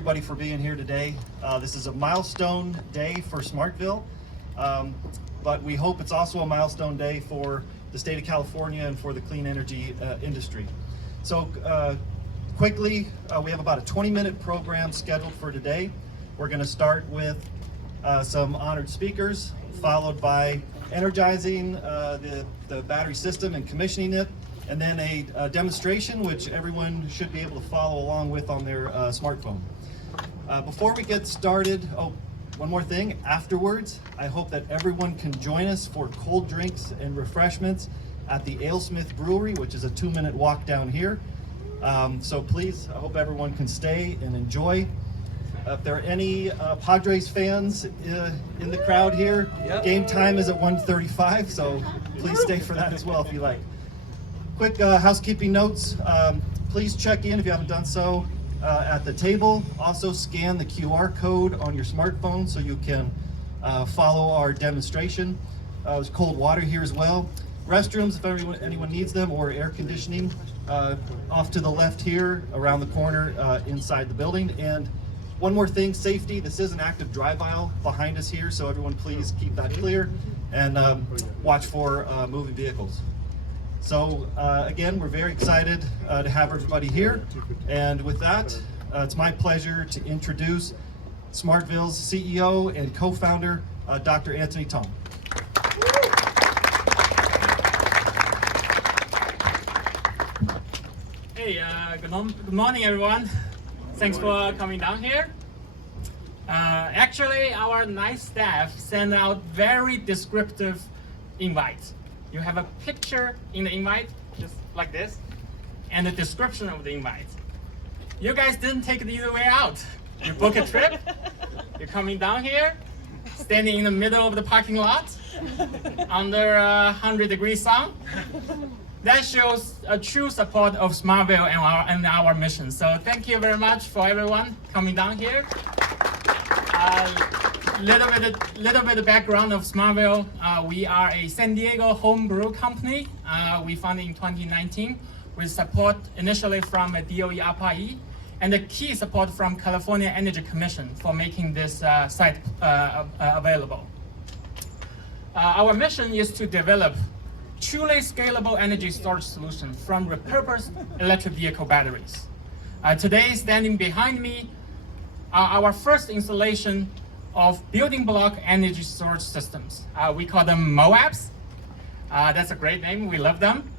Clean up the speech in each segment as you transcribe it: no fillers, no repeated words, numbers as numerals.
Everybody for being here today. This is a milestone day for Smartville, but we hope it's also a milestone day for the state of California and for the clean energy industry. So quickly, we have about a 20-minute program scheduled for today. We're going to start with some honored speakers, followed by energizing the battery system and commissioning it, and then a demonstration which everyone should be able to follow along with on their smartphone. Before we get started, one more thing. Afterwards, I hope that everyone can join us for cold drinks and refreshments at the AleSmith Brewery, which is a 2-minute walk down here. So please, I hope everyone can stay and enjoy. If there are any Padres fans in the crowd here, game time is at 1:35, so please stay for that as well if you like. Quick housekeeping notes. Please check in if you haven't done so at the table. Also scan the QR code on your smartphone so you can follow our demonstration. There's cold water here as well. Restrooms, if anyone needs them, or air conditioning, off to the left here, around the corner, inside the building. And one more thing, safety. This is an active drive aisle behind us here, so everyone please keep that clear and watch for moving vehicles. So again, we're very excited to have everybody here. And with that, it's my pleasure to introduce Smartville's CEO and co-founder, Dr. Anthony Tong. Hey, good morning, everyone. Thanks for coming down here. Actually, our nice staff sent out very descriptive invites. You have a picture in the invite, just like this, and a description of the invite. You guys didn't take it either way out. You book a trip, you're coming down here, standing in the middle of the parking lot, under 100-degree sun. That shows a true support of Smartville and our mission. So thank you very much for everyone coming down here. Little bit of background of Smartville. We are a San Diego homebrew company. We founded in 2019 with support initially from a DOE APA and the key support from California Energy Commission for making this site available. Our mission is to develop truly scalable energy storage solution from repurposed electric vehicle batteries. Today, standing behind me, are our first installation of building block energy storage systems. We call them MOABs. That's a great name, we love them.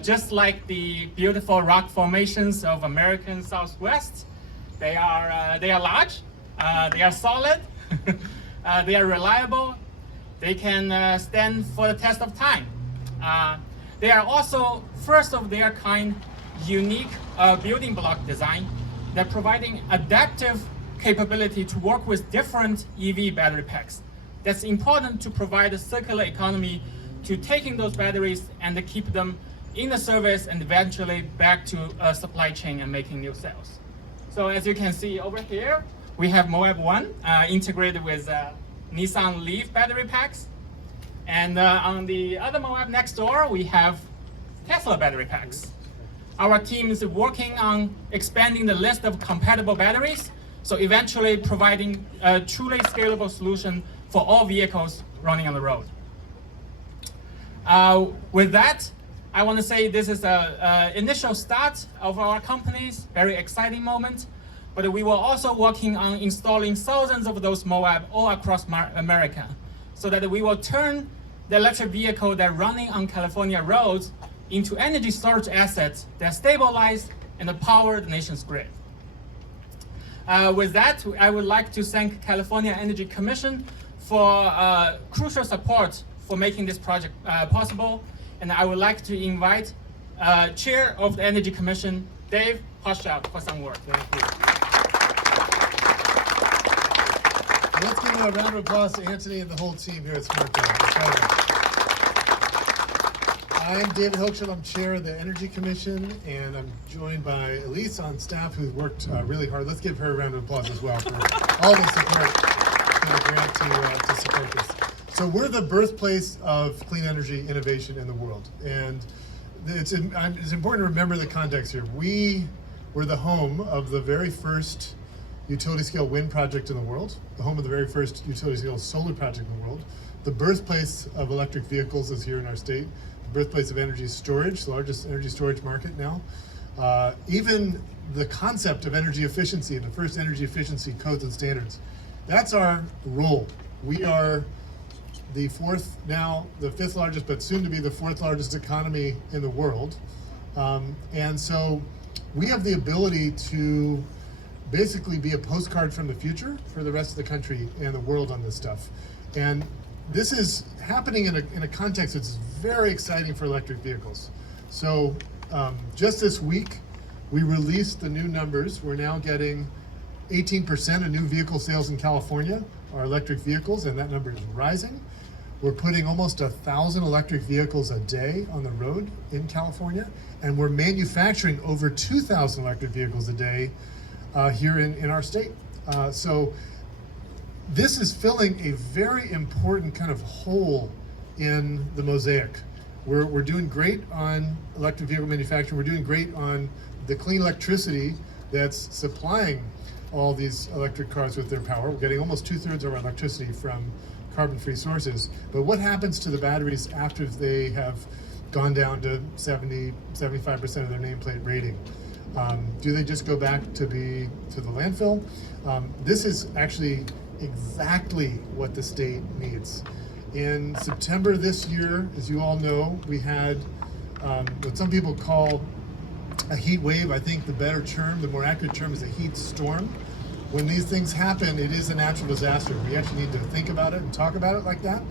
Just like the beautiful rock formations of American Southwest, they are large, they are solid, they are reliable, they can stand for the test of time. They are also first of their kind, unique building block design that providing adaptive capability to work with different EV battery packs. That's important to provide a circular economy to taking those batteries and to keep them in the service and eventually back to a supply chain and making new cells. So as you can see over here, we have MOAB 1 integrated with Nissan Leaf battery packs. And on the other MOAB next door, we have Tesla battery packs. Our team is working on expanding the list of compatible batteries, so eventually providing a truly scalable solution for all vehicles running on the road. With that, I want to say this is an initial start of our company's very exciting moment, but we were also working on installing thousands of those MOAB all across America, so that we will turn the electric vehicle that are running on California roads into energy storage assets that stabilize and power the nation's grid. With that, I would like to thank California Energy Commission for crucial support for making this project possible. And I would like to invite Chair of the Energy Commission, Dave Hochschild, for some words. Thank you. Let's give a round of applause to Anthony and the whole team here at Smartville. I'm David Hochschild. I'm chair of the Energy Commission, and I'm joined by Elise on staff who's worked really hard. Let's give her a round of applause as well for all the support for the grant to support this. So we're the birthplace of clean energy innovation in the world, and it's important to remember the context here. We were the home of the very first utility-scale wind project in the world, the home of the very first utility-scale solar project in the world. The birthplace of electric vehicles is here in our state. The birthplace of energy storage, the largest energy storage market now. Even the concept of energy efficiency and the first energy efficiency codes and standards. That's our role. We are the fifth largest, but soon to be the fourth largest economy in the world. And so we have the ability to basically be a postcard from the future for the rest of the country and the world on this stuff. And this is happening in a context that's very exciting for electric vehicles. So just this week, we released the new numbers. We're now getting 18% of new vehicle sales in California are electric vehicles, and that number is rising. We're putting almost 1,000 electric vehicles a day on the road in California, and we're manufacturing over 2,000 electric vehicles a day here in our state. So this is filling a very important kind of hole in the mosaic. We're doing great on electric vehicle manufacturing. We're doing great on the clean electricity that's supplying all these electric cars with their power. We're getting almost 2/3 of our electricity from carbon-free sources. But what happens to the batteries after they have gone down to 75% of their nameplate rating? Do they just go back to the landfill? This is actually exactly what the state needs. In September this year, as you all know, we had what some people call a heat wave. I think the better term, the more accurate term, is a heat storm. When these things happen, it is a natural disaster. We actually need to think about it and talk about it like that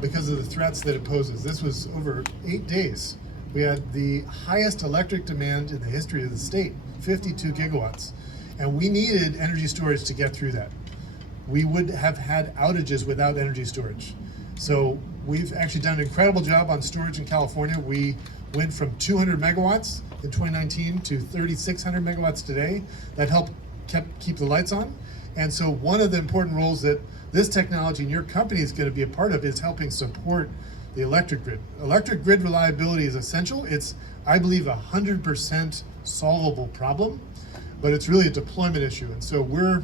because of the threats that it poses. This was over 8 days. We had the highest electric demand in the history of the state, 52 gigawatts. And we needed energy storage to get through that. We would have had outages without energy storage. So we've actually done an incredible job on storage in California. We went from 200 megawatts in 2019 to 3,600 megawatts today. That helped keep the lights on. And so one of the important roles that this technology and your company is going to be a part of is helping support the electric grid. Electric grid reliability is essential. It's, I believe, 100% solvable problem, but it's really a deployment issue. And so we're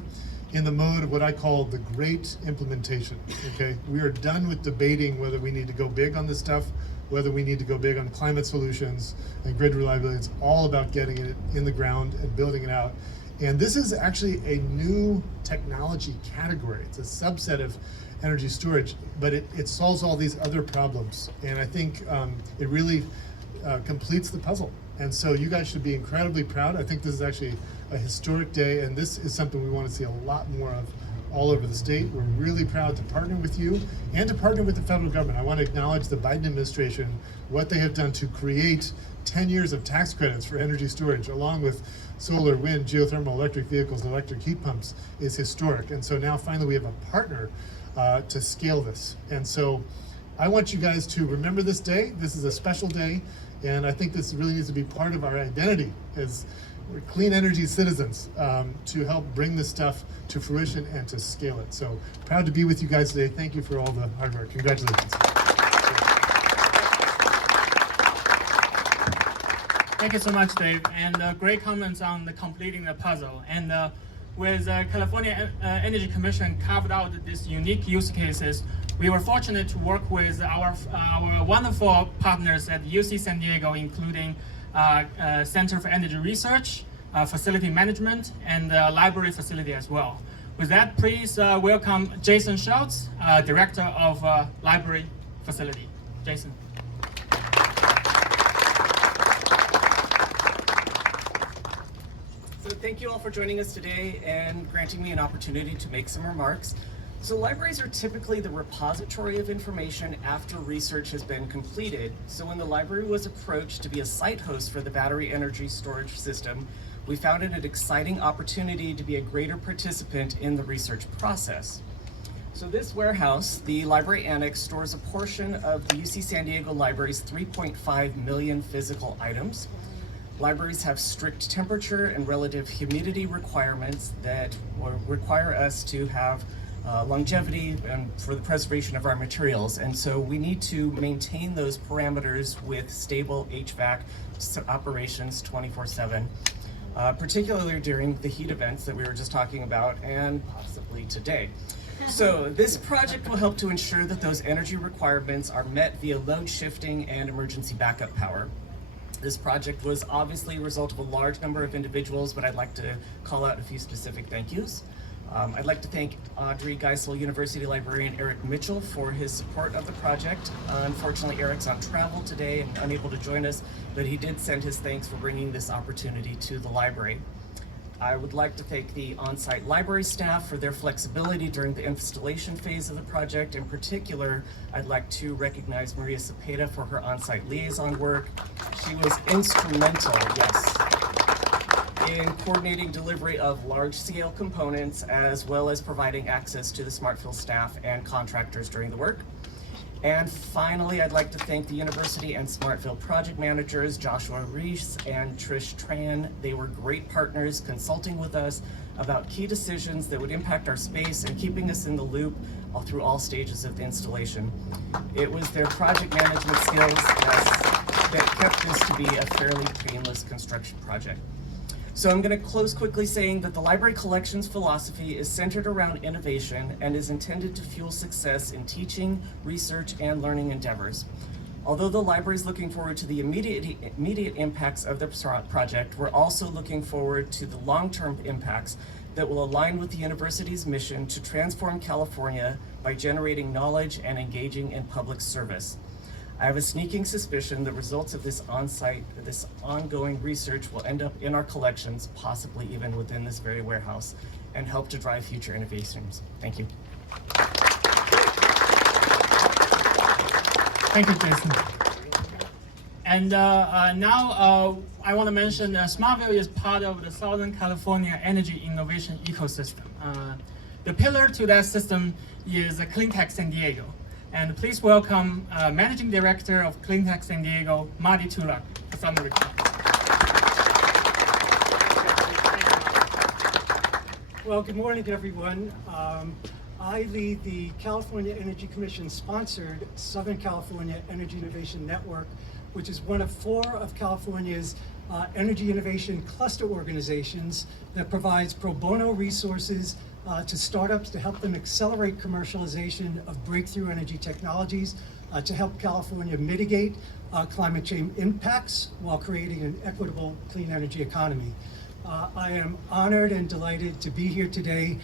in the mode of what I call the great implementation, okay? We are done with debating whether we need to go big on this stuff, whether we need to go big on climate solutions and grid reliability. It's all about getting it in the ground and building it out. And this is actually a new technology category. It's a subset of energy storage, but it solves all these other problems. And I think it really completes the puzzle. And so you guys should be incredibly proud. I think this is actually a historic day, and this is something we want to see a lot more of all over the state. We're really proud to partner with you and to partner with the federal government. I want to acknowledge the Biden administration, what they have done to create 10 years of tax credits for energy storage, along with solar, wind, geothermal, electric vehicles, electric heat pumps, is historic. And so now finally we have a partner to scale this. And so I want you guys to remember this day. This is a special day, and I think this really needs to be part of our identity as clean energy citizens to help bring this stuff to fruition and to scale it. So proud to be with you guys today. Thank you for all the hard work. Congratulations. Thank you so much, Dave, and great comments on the completing the puzzle. And with California Energy Commission carved out these unique use cases, we were fortunate to work with our wonderful partners at UC San Diego, including Center for Energy Research, Facility Management, and Library Facility as well. With that, please welcome Jason Schultz, Director of Library Facility. Jason. So thank you all for joining us today and granting me an opportunity to make some remarks. So libraries are typically the repository of information after research has been completed. So when the library was approached to be a site host for the battery energy storage system, we found it an exciting opportunity to be a greater participant in the research process. So this warehouse, the Library Annex, stores a portion of the UC San Diego Library's 3.5 million physical items. Libraries have strict temperature and relative humidity requirements that require us to have longevity and for the preservation of our materials. And so we need to maintain those parameters with stable HVAC operations 24/7. particularly during the heat events that we were just talking about and possibly today. So this project will help to ensure that those energy requirements are met via load shifting and emergency backup power. This project was obviously a result of a large number of individuals, but I'd like to call out a few specific thank yous. I'd like to thank Audrey Geisel University librarian Eric Mitchell for his support of the project. Unfortunately, Eric's on travel today and unable to join us, but he did send his thanks for bringing this opportunity to the library. I would like to thank the on-site library staff for their flexibility during the installation phase of the project. In particular, I'd like to recognize Maria Cepeda for her on-site liaison work. She was instrumental, yes, in coordinating delivery of large-scale components as well as providing access to the Smartville staff and contractors during the work. And finally, I'd like to thank the university and Smartville project managers, Joshua Reese and Trish Tran. They were great partners consulting with us about key decisions that would impact our space and keeping us in the loop all through all stages of the installation. It was their project management skills that kept this to be a fairly painless construction project. So I'm going to close quickly saying that the library collections philosophy is centered around innovation and is intended to fuel success in teaching, research, and learning endeavors. Although the library is looking forward to the immediate impacts of the project, we're also looking forward to the long-term impacts that will align with the university's mission to transform California by generating knowledge and engaging in public service. I have a sneaking suspicion that results of this ongoing research will end up in our collections, possibly even within this very warehouse, and help to drive future innovations. Thank you. Thank you, Jason. And now I want to mention Smartville is part of the Southern California energy innovation ecosystem. The pillar to that system is Cleantech San Diego. And please welcome Managing Director of Cleantech San Diego, Marty Tulak. Well, good morning, everyone. I lead the California Energy Commission-sponsored Southern California Energy Innovation Network, which is one of 4 of California's energy innovation cluster organizations that provides pro bono resources to startups to help them accelerate commercialization of breakthrough energy technologies to help California mitigate climate change impacts while creating an equitable clean energy economy. I am honored and delighted to be here today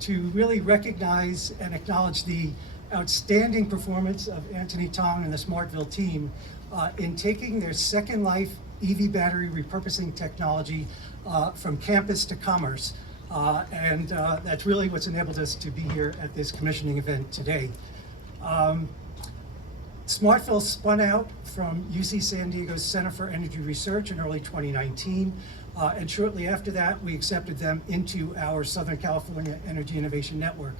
to really recognize and acknowledge the outstanding performance of Anthony Tong and the Smartville team in taking their Second Life EV battery repurposing technology from campus to commerce. And that's really what's enabled us to be here at this commissioning event today. Smartville spun out from UC San Diego's Center for Energy Research in early 2019. And shortly after that, we accepted them into our Southern California Energy Innovation Network.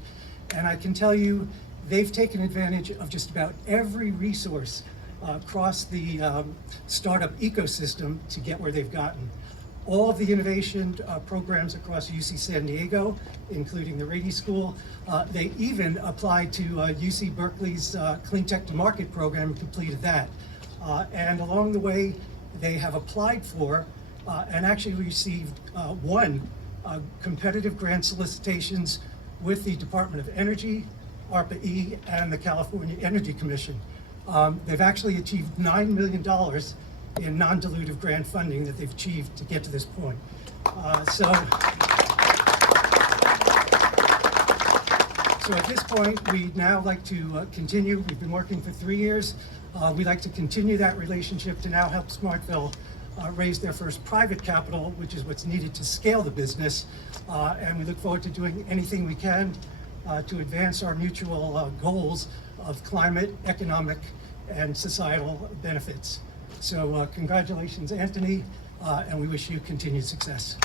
And I can tell you, they've taken advantage of just about every resource across the startup ecosystem to get where they've gotten. All of the innovation programs across UC San Diego, including the Rady School. They even applied to UC Berkeley's Clean Tech to Market program and completed that. And along the way, they have applied for and actually received 1 competitive grant solicitations with the Department of Energy, ARPA-E, and the California Energy Commission. They've actually achieved $9 million in non-dilutive grant funding that they've achieved to get to this point. So at this point, we'd now like to continue. We've been working for 3 years. We'd like to continue that relationship to now help Smartville raise their first private capital, which is what's needed to scale the business. And we look forward to doing anything we can to advance our mutual goals of climate, economic, and societal benefits. So congratulations, Anthony, and we wish you continued success.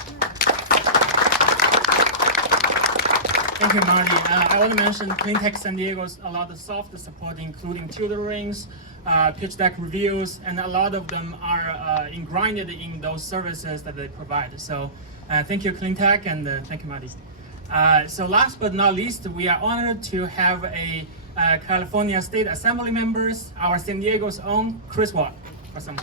Thank you, Marty. I want to mention Cleantech San Diego's a lot of soft support, including tutorings, pitch deck reviews, and a lot of them are ingrained in those services that they provide. So thank you, Cleantech, and thank you, Marty. So last but not least, we are honored to have a California State Assembly members, our San Diego's own Chris Watt. Awesome.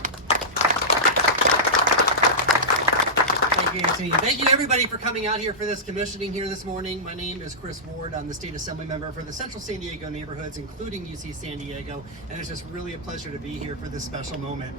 Thank you, Anthony. Thank you, everybody, for coming out here for this commissioning here this morning. My name is Chris Ward. I'm the State Assembly member for the Central San Diego neighborhoods, including UC San Diego, and it's just really a pleasure to be here for this special moment.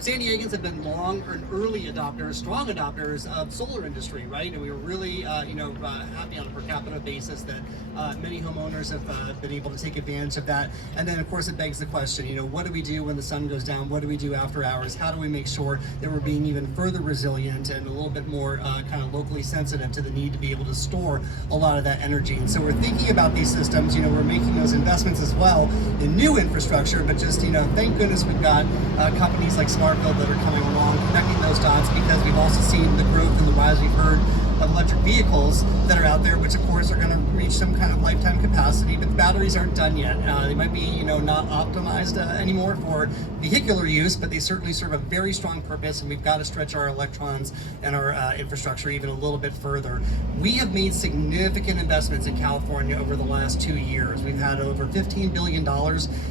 San Diegans have been long and early adopters, strong adopters of solar industry, right? And we were really, happy on a per capita basis that many homeowners have been able to take advantage of that. And then, of course, it begs the question, what do we do when the sun goes down? What do we do after hours? How do we make sure that we're being even further resilient and a little bit more kind of locally sensitive to the need to be able to store a lot of that energy? And so we're thinking about these systems, we're making those investments as well in new infrastructure, but just, thank goodness we've got companies like Smartville that are coming along, connecting those dots, because we've also seen the growth and the rise we've heard of electric vehicles that are out there, which of course are going to reach some kind of lifetime capacity, but the batteries aren't done yet. They might be, not optimized anymore for vehicular use, but they certainly serve a very strong purpose, and we've got to stretch our electrons and our infrastructure even a little bit further. We have made significant investments in California over the last 2 years. We've had over $15 billion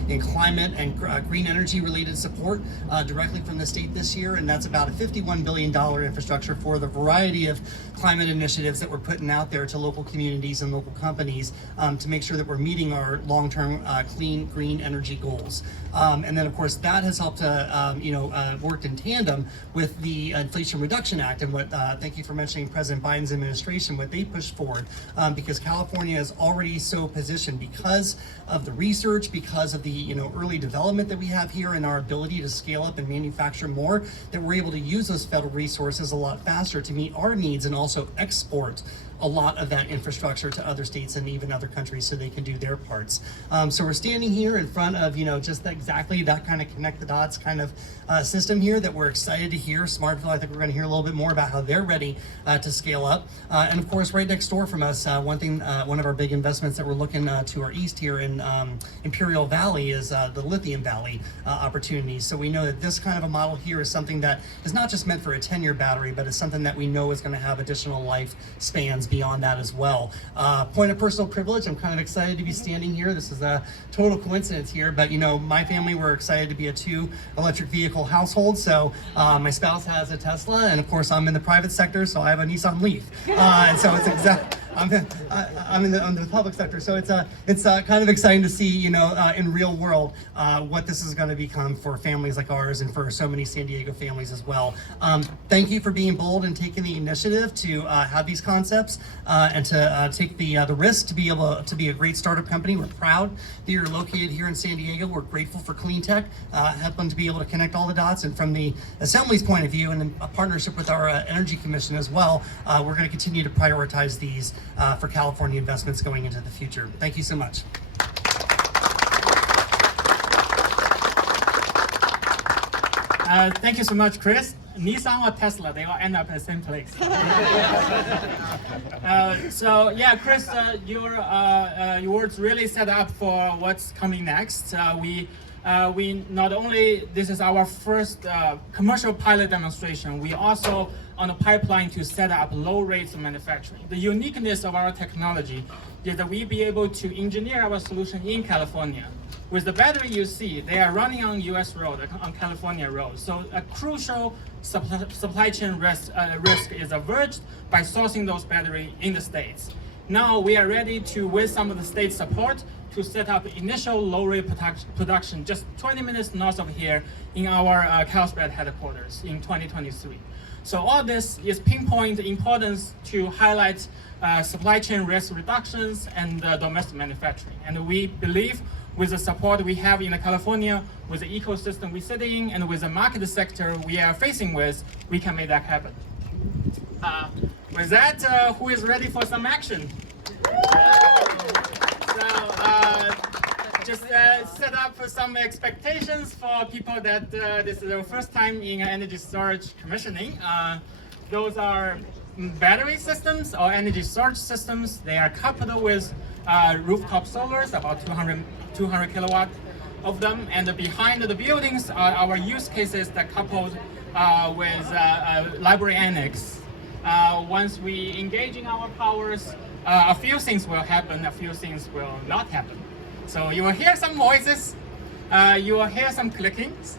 in climate and green energy related support directly from the state this year, and that's about a $51 billion infrastructure for the variety of climate initiatives that we're putting out there to local communities and local companies to make sure that we're meeting our long-term clean green energy goals. And then of course that has helped to worked in tandem with the Inflation Reduction Act, and what thank you for mentioning President Biden's administration, what they pushed forward, because California is already so positioned because of the research, because of the early development that we have here, and our ability to scale up and manufacture more, that we're able to use those federal resources a lot faster to meet our needs and also export a lot of that infrastructure to other states and even other countries so they can do their parts. So we're standing here in front of, just exactly that kind of connect the dots kind of system here that we're excited to hear. Smartville, I think we're going to hear a little bit more about how they're ready to scale up. And of course, right next door from us, one of our big investments that we're looking to our east here in Imperial Valley is the Lithium Valley opportunities. So we know that this kind of a model here is something that is not just meant for a 10-year battery, but is something that we know is going to have additional life spans beyond that as well. Point of personal privilege, I'm kind of excited to be standing here. This is a total coincidence here, but my family were excited to be a 2 electric vehicle household. So my spouse has a Tesla, and of course I'm in the private sector, so I have a Nissan Leaf. And so it's I'm in the public sector, so it's kind of exciting to see, in real world, what this is going to become for families like ours and for so many San Diego families as well. Thank you for being bold and taking the initiative to have these concepts and to take the risk to be able to be a great startup company. We're proud that you're located here in San Diego. We're grateful for clean tech, helping to be able to connect all the dots. And from the Assembly's point of view, and in a partnership with our Energy Commission as well, we're going to continue to prioritize these for California investments going into the future. Thank you so much. Thank you so much, Chris. Nissan or Tesla, they all end up in the same place. So yeah, Chris, your words really set up for what's coming next. We not only, this is our first commercial pilot demonstration, we also on a pipeline to set up low rates of manufacturing. The uniqueness of our technology is that we be able to engineer our solution in California. With the battery you see, they are running on US road, on California road. So a crucial supply chain risk is averted by sourcing those batteries in the States. Now we are ready to, with some of the state support, to set up initial low rate production just 20 minutes north of here in our Carlsbad headquarters in 2023. So all this is pinpoint importance to highlight supply chain risk reductions and domestic manufacturing. And we believe with the support we have in California, with the ecosystem we sit in, and with the market sector we are facing with, we can make that happen. With that, who is ready for some action? Just set up some expectations for people that this is their first time in energy storage commissioning. Those are battery systems or energy storage systems. They are coupled with rooftop solars, about 200 kilowatt of them. And behind the buildings are our use cases that coupled with library annex. Once we engage in our powers, a few things will happen, a few things will not happen. So you will hear some noises, you will hear some clickings,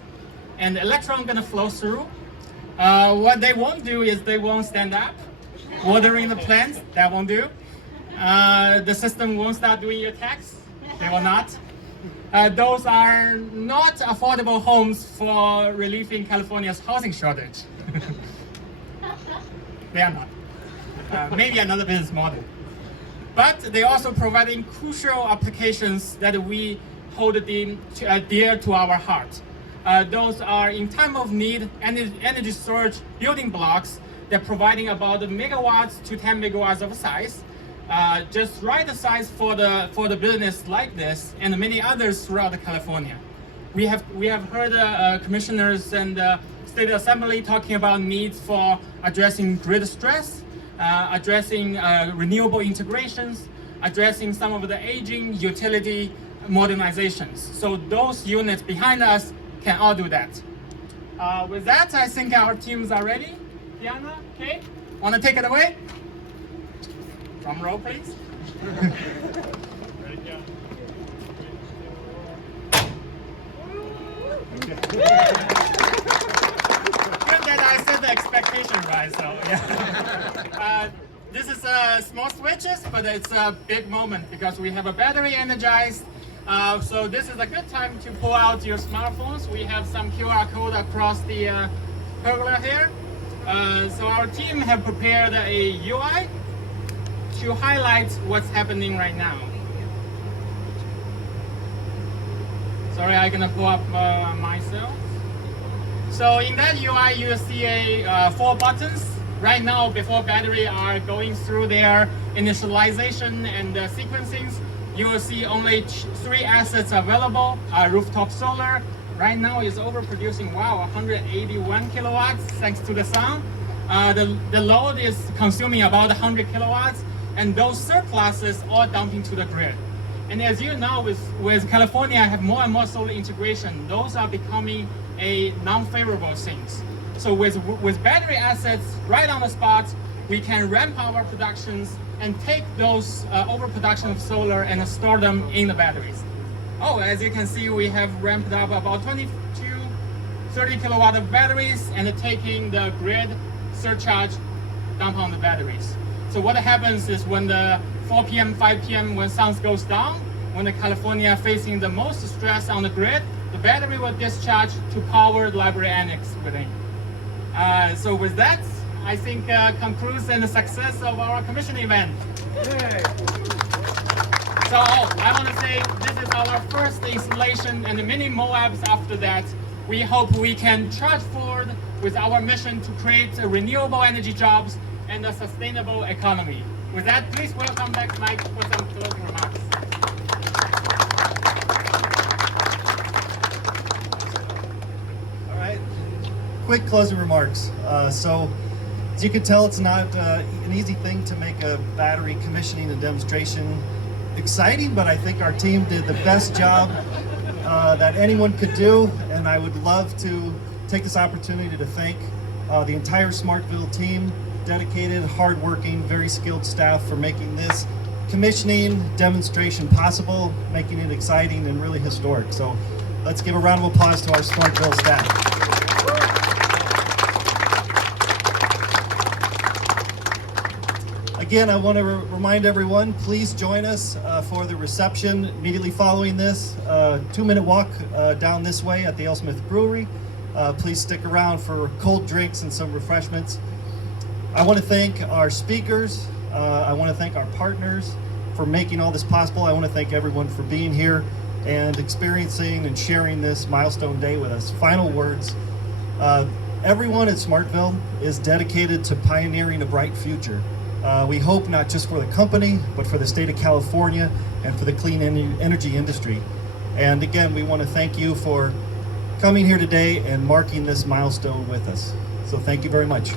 and the electron gonna flow through. What they won't do is they won't stand up. Watering the plants, that won't do. The system won't start doing your tax. They will not. Those are not affordable homes for relieving California's housing shortage. They are not. Maybe another business model. But they also providing crucial applications that we hold dear to our heart. Those are in time of need energy storage building blocks. They're providing about megawatts to 10 megawatts of size, just right the size for the business like this and many others throughout California. We have heard commissioners and state assembly talking about needs for addressing grid stress, addressing renewable integrations, addressing some of the aging utility modernizations. So those units behind us can all do that. With that, I think our teams are ready. Diana, okay, want to take it away? Drum roll, please. Good that I set the expectation right, so yeah. This is small switches, but it's a big moment because we have a battery energized. So this is a good time to pull out your smartphones. We have some QR code across the pergola here. So our team have prepared a UI to highlight what's happening right now. Sorry, I'm gonna pull up myself. So in that UI, you see 4 buttons. Right now, before battery are going through their initialization and sequencing, you will see only 3 assets available. Rooftop solar right now is overproducing, wow, 181 kilowatts thanks to the sun. The load is consuming about 100 kilowatts, and those surpluses all dumping to the grid. And as you know, with California have more and more solar integration, those are becoming a non-favorable things. So with battery assets right on the spot, we can ramp our productions and take those overproduction of solar and store them in the batteries. Oh, as you can see, we have ramped up about 20 to 30 kilowatt of batteries and taking the grid surcharge dump on the batteries. So what happens is when the 4 p.m., 5 p.m., when sun goes down, when the California facing the most stress on the grid, the battery will discharge to power the library annex within. So with that, I think concludes in the success of our commissioning event. Yay. So I want to say this is our first installation and many MOABs after that. We hope we can charge forward with our mission to create renewable energy jobs and a sustainable economy. With that, please welcome back Mike for some closing remarks. All right, quick closing remarks. So as you can tell, it's not an easy thing to make a battery commissioning and demonstration exciting, but I think our team did the best job that anyone could do, and I would love to take this opportunity to thank the entire Smartville team, dedicated, hardworking, very skilled staff for making this commissioning demonstration possible, making it exciting and really historic. So let's give a round of applause to our Smartville staff. Again, I want to remind everyone, please join us for the reception immediately following this. 2-minute walk down this way at the L. Smith Brewery. Please stick around for cold drinks and some refreshments. I want to thank our speakers. I want to thank our partners for making all this possible. I want to thank everyone for being here and experiencing and sharing this milestone day with us. Final words. Everyone at Smartville is dedicated to pioneering a bright future. We hope not just for the company, but for the state of California and for the clean energy industry. And again, we want to thank you for coming here today and marking this milestone with us. So thank you very much.